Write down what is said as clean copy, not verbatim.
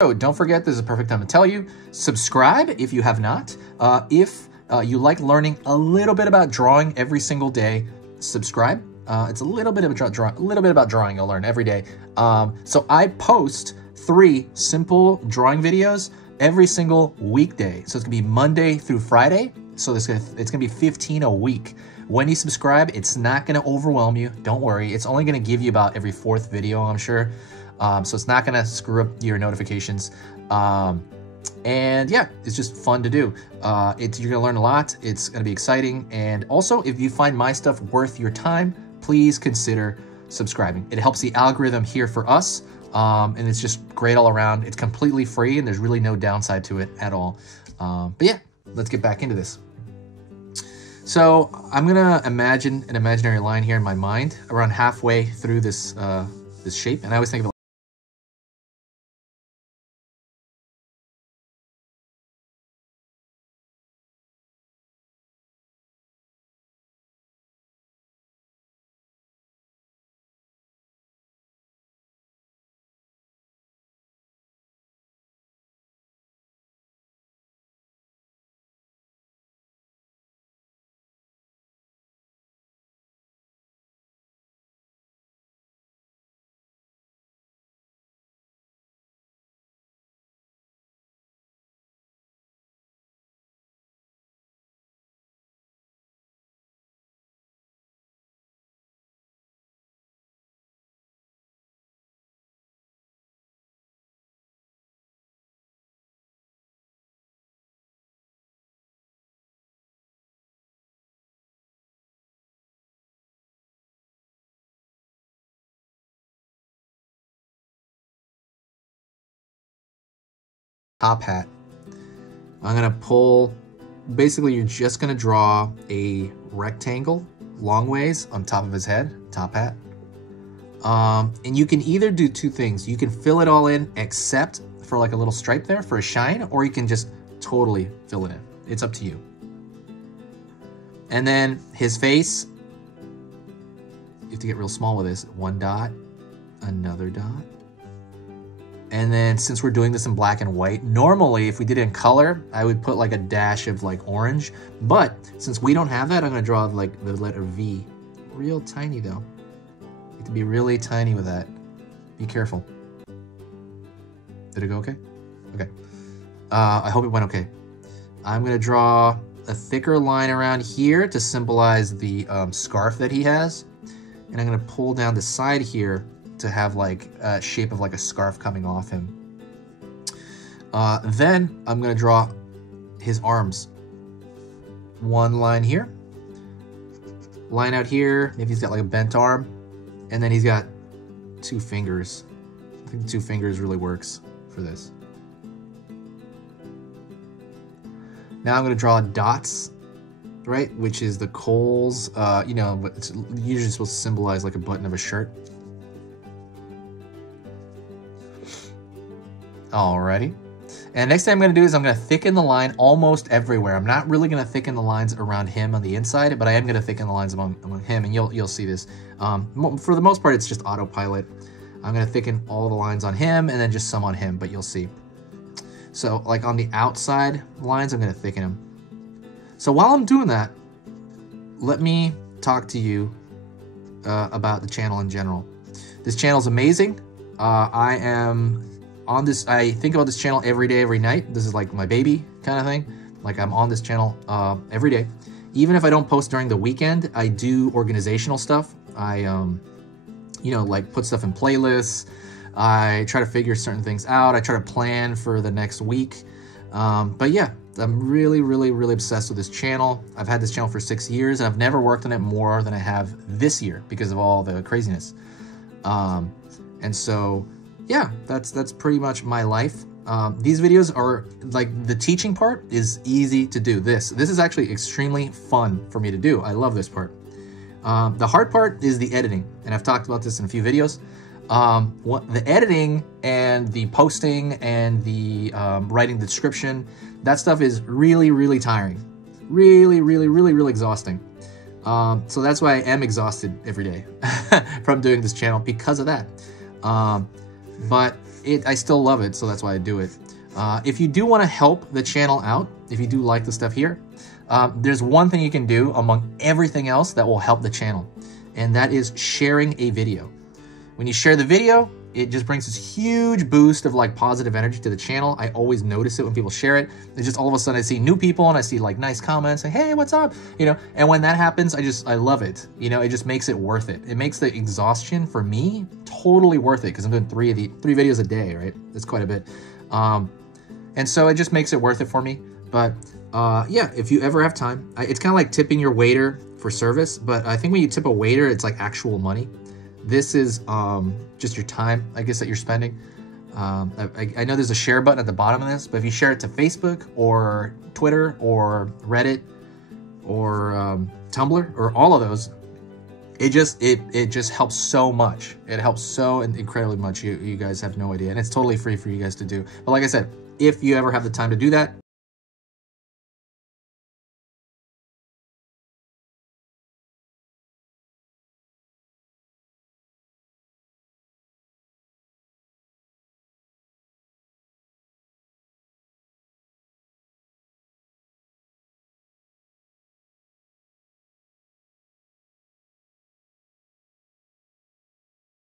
So don't forget, this is a perfect time to tell you, subscribe if you have not. If you like learning a little bit about drawing every single day, subscribe. It's a little bit of about drawing you'll learn every day. So I post 3 simple drawing videos every single weekday. So it's gonna be Monday through Friday. So it's gonna be 15 a week. When you subscribe, it's not gonna overwhelm you. Don't worry, it's only gonna give you about every 4th video, I'm sure. So it's not gonna screw up your notifications. And yeah, it's just fun to do. You're gonna learn a lot. It's gonna be exciting. And also, if you find my stuff worth your time, please consider subscribing. It helps the algorithm here for us. And it's just great all around. It's completely free and there's really no downside to it at all. But yeah, let's get back into this. So I'm gonna imagine an imaginary line here in my mind around halfway through this, this shape. And I always think of it top hat. I'm gonna pull, basically you're just gonna draw a rectangle long ways on top of his head, top hat. And you can either do 2 things. You can fill it all in except for like a little stripe there for a shine, or you can just totally fill it in. It's up to you. And then his face, you have to get real small with this. 1 dot, another dot. And then since we're doing this in black and white, normally if we did it in color, I would put like a dash of like orange. But since we don't have that, I'm gonna draw like the letter V. Real tiny though. You have to be really tiny with that. Be careful. Did it go okay? Okay. I hope it went okay. I'm gonna draw a thicker line around here to symbolize the scarf that he has. And I'm gonna pull down the side here to have like a shape of like a scarf coming off him. Then I'm gonna draw his arms. 1 line here, line out here, maybe he's got like a bent arm, and then he's got 2 fingers. I think 2 fingers really works for this. Now I'm gonna draw dots, right? Which is the coals, you know, it's usually supposed to symbolize like a button of a shirt. Alrighty. And next thing I'm going to do is I'm going to thicken the line almost everywhere. I'm not really going to thicken the lines around him on the inside, but I am going to thicken the lines among him, and you'll see this. For the most part, it's just autopilot. I'm going to thicken all the lines on him and then just some on him, but you'll see. So like on the outside lines, I'm going to thicken them. So while I'm doing that, let me talk to you about the channel in general. This channel is amazing. I am on this, I think about this channel every day, every night. This is like my baby kind of thing. Like I'm on this channel every day. Even if I don't post during the weekend, I do organizational stuff. I, you know, like put stuff in playlists. I try to figure certain things out. I try to plan for the next week. But yeah, I'm really, really, really obsessed with this channel. I've had this channel for 6 years and I've never worked on it more than I have this year because of all the craziness. And so, yeah, that's pretty much my life. These videos are like, the teaching part is easy to do. This is actually extremely fun for me to do. I love this part. The hard part is the editing, and I've talked about this in a few videos. The editing and the posting and the writing the description, that stuff is really, really tiring. Really, really, really, really exhausting. So that's why I am exhausted every day from doing this channel, because of that. but I still love it, so that's why I do it. If you do want to help the channel out, if you do like the stuff here, there's one thing you can do among everything else that will help the channel, and that is sharing a video. When you share the video, it just brings this huge boost of like positive energy to the channel. I always notice it when people share it. It's just all of a sudden I see new people and I see like nice comments saying, hey, what's up? You know, and when that happens, I love it. You know, it just makes it worth it. It makes the exhaustion for me totally worth it because I'm doing three videos a day, right? That's quite a bit. And so it just makes it worth it for me. But yeah, if you ever have time, it's kind of like tipping your waiter for service, but I think when you tip a waiter, it's like actual money. This is just your time, I guess, that you're spending. I know there's a share button at the bottom of this, but if you share it to Facebook or Twitter or Reddit or Tumblr or all of those, it just helps so much. It helps so incredibly much. You guys have no idea, and it's totally free for you guys to do. But like I said, if you ever have the time to do that,